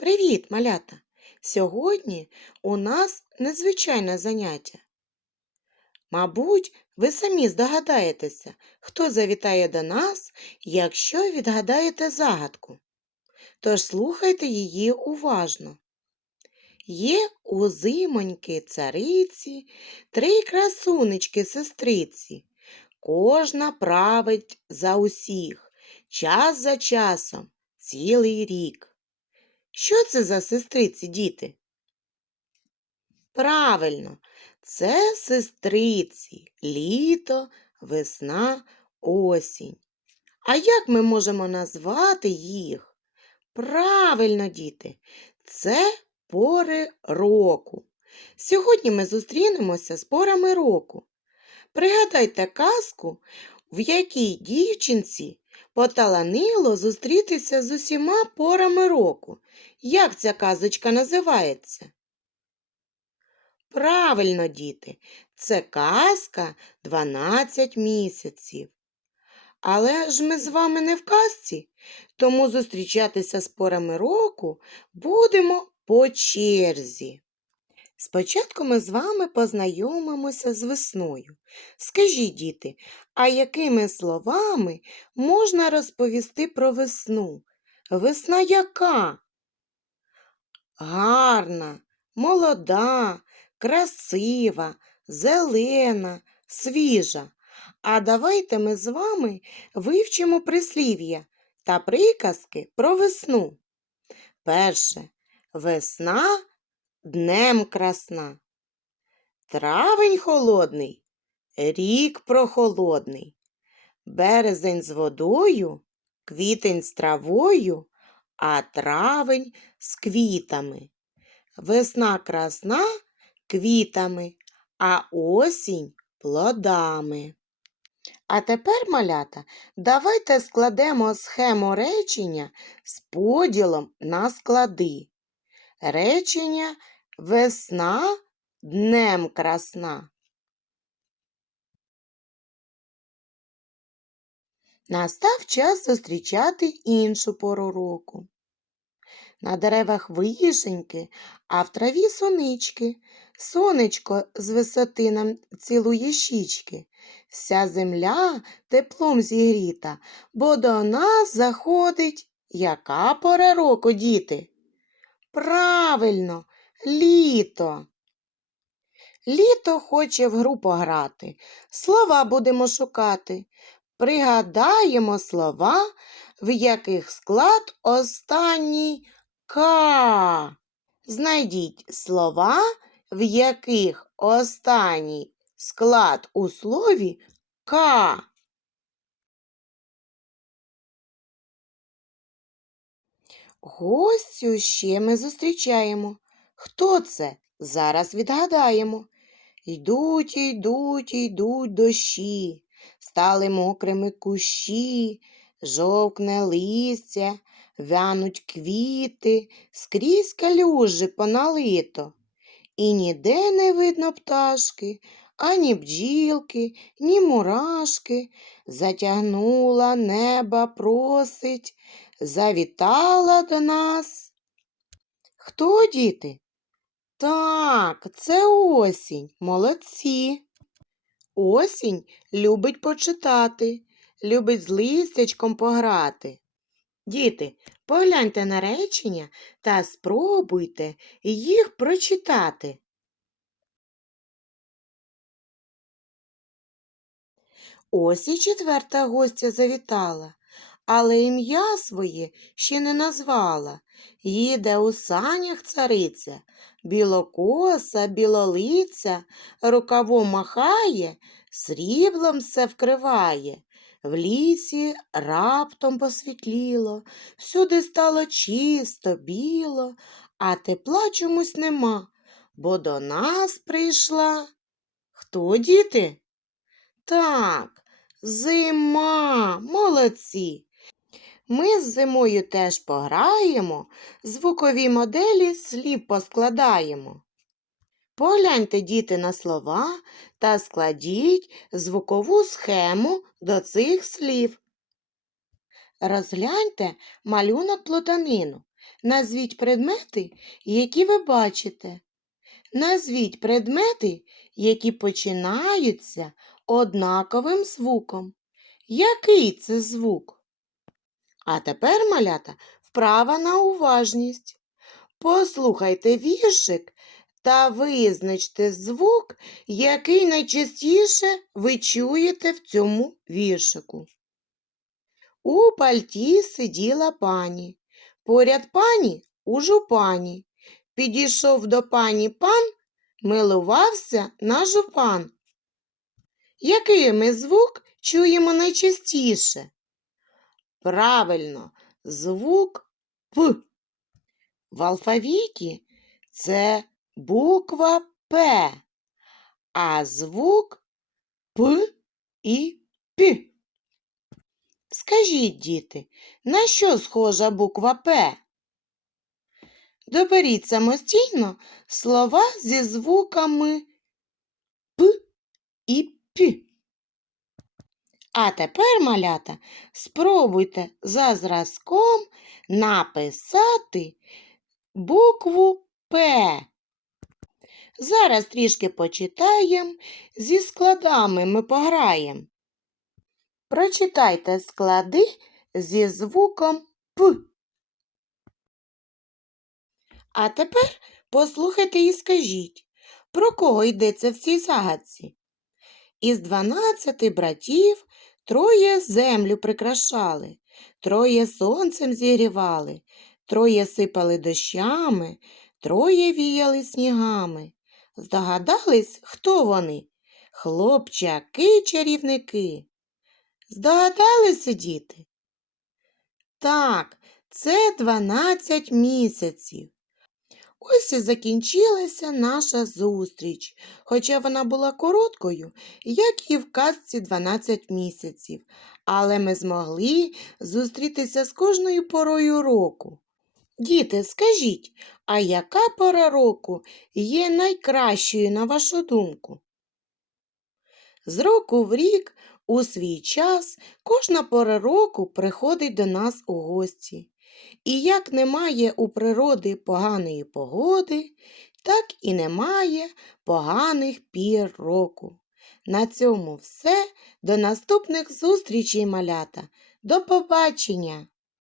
Привіт, малята! Сьогодні у нас незвичайне заняття. Мабуть, ви самі здогадаєтеся, хто завітає до нас, якщо відгадаєте загадку. Тож слухайте її уважно. Є у зимоньки цариці три красунечки сестриці. Кожна править за усіх, час за часом, цілий рік. Що це за сестриці, діти? Правильно, це сестриці літо, весна, осінь. А як ми можемо назвати їх? Правильно, діти, це пори року. Сьогодні ми зустрінемося з порами року. Пригадайте казку, в якій дівчинці поталанило зустрітися з усіма порами року. Як ця казочка називається? Правильно, діти, це казка 12 місяців. Але ж ми з вами не в казці, тому зустрічатися з порами року будемо по черзі. Спочатку ми з вами познайомимося з весною. Скажіть, діти, а якими словами можна розповісти про весну? Весна яка? Гарна, молода, красива, зелена, свіжа. А давайте ми з вами вивчимо прислів'я та приказки про весну. Перше. Весна днем красна. Травень холодний, рік прохолодний. Березень з водою, квітень з травою, а травень з квітами. Весна красна квітами, а осінь плодами. А тепер, малята, давайте складемо схему речення з поділом на склади. Речення весна днем красна. Настав час зустрічати іншу пору року. На деревах вишеньки, а в траві сонички. Сонечко з висоти нам цілує щічки. Вся земля теплом зігріта, бо до нас заходить яка пора року, діти? Правильно, літо. Літо хоче в гру пограти. Слова будемо шукати. Пригадаємо слова, в яких склад останній К. Знайдіть слова, в яких останній склад у слові К. Гостю ще ми зустрічаємо. Хто це? Зараз відгадаємо. Йдуть, йдуть, йдуть дощі, стали мокрими кущі, жовкне листя, вянуть квіти, скрізь калюжі поналито. І ніде не видно пташки, ані бджілки, ні мурашки. Затягнула неба просить, завітала до нас. Хто, діти? Так, це осінь, молодці. Осінь любить почитати, любить з листячком пограти. Діти, погляньте на речення та спробуйте їх прочитати. Ось і четверта гостя завітала, але ім'я своє ще не назвала. Їде у санях цариця, білокоса, білолиця, рукавом махає, сріблом все вкриває. В лісі раптом посвітліло, всюди стало чисто, біло, а тепла чомусь нема, бо до нас прийшла. Хто, діти? Так, зима, молодці. Ми з зимою теж пограємо, звукові моделі слів поскладаємо. Погляньте, діти, на слова та складіть звукову схему до цих слів. Розгляньте малюнок плутанину. Назвіть предмети, які ви бачите. Назвіть предмети, які починаються однаковим звуком. Який це звук? А тепер, малята, вправа на уважність. Послухайте віршик та визначте звук, який найчастіше ви чуєте в цьому віршику. У пальті сиділа пані. Поряд пані у жупані. Підійшов до пані пан, милувався на жупан. Який ми звук чуємо найчастіше? Правильно, звук П. В алфавіті це буква П, а звук П і П. Скажіть, діти, на що схожа буква П? Доберіть самостійно слова зі звуками П і П. А тепер, малята, спробуйте за зразком написати букву П. Зараз трішки почитаємо, зі складами ми пограємо. Прочитайте склади зі звуком П. А тепер послухайте і скажіть, про кого йдеться в цій загадці? Із дванадцяти братів троє землю прикрашали, троє сонцем зігрівали, троє сипали дощами, троє віяли снігами. Здогадались, хто вони? Хлопчаки-чарівники. Здогадалися, діти? Так, це 12 місяців. Ось і закінчилася наша зустріч, хоча вона була короткою, як і в казці 12 місяців, але ми змогли зустрітися з кожною порою року. Діти, скажіть, а яка пора року є найкращою, на вашу думку? З року в рік, у свій час, кожна пора року приходить до нас у гості. І як немає у природи поганої погоди, так і немає поганих пір року. На цьому все. До наступних зустрічей, малята. До побачення!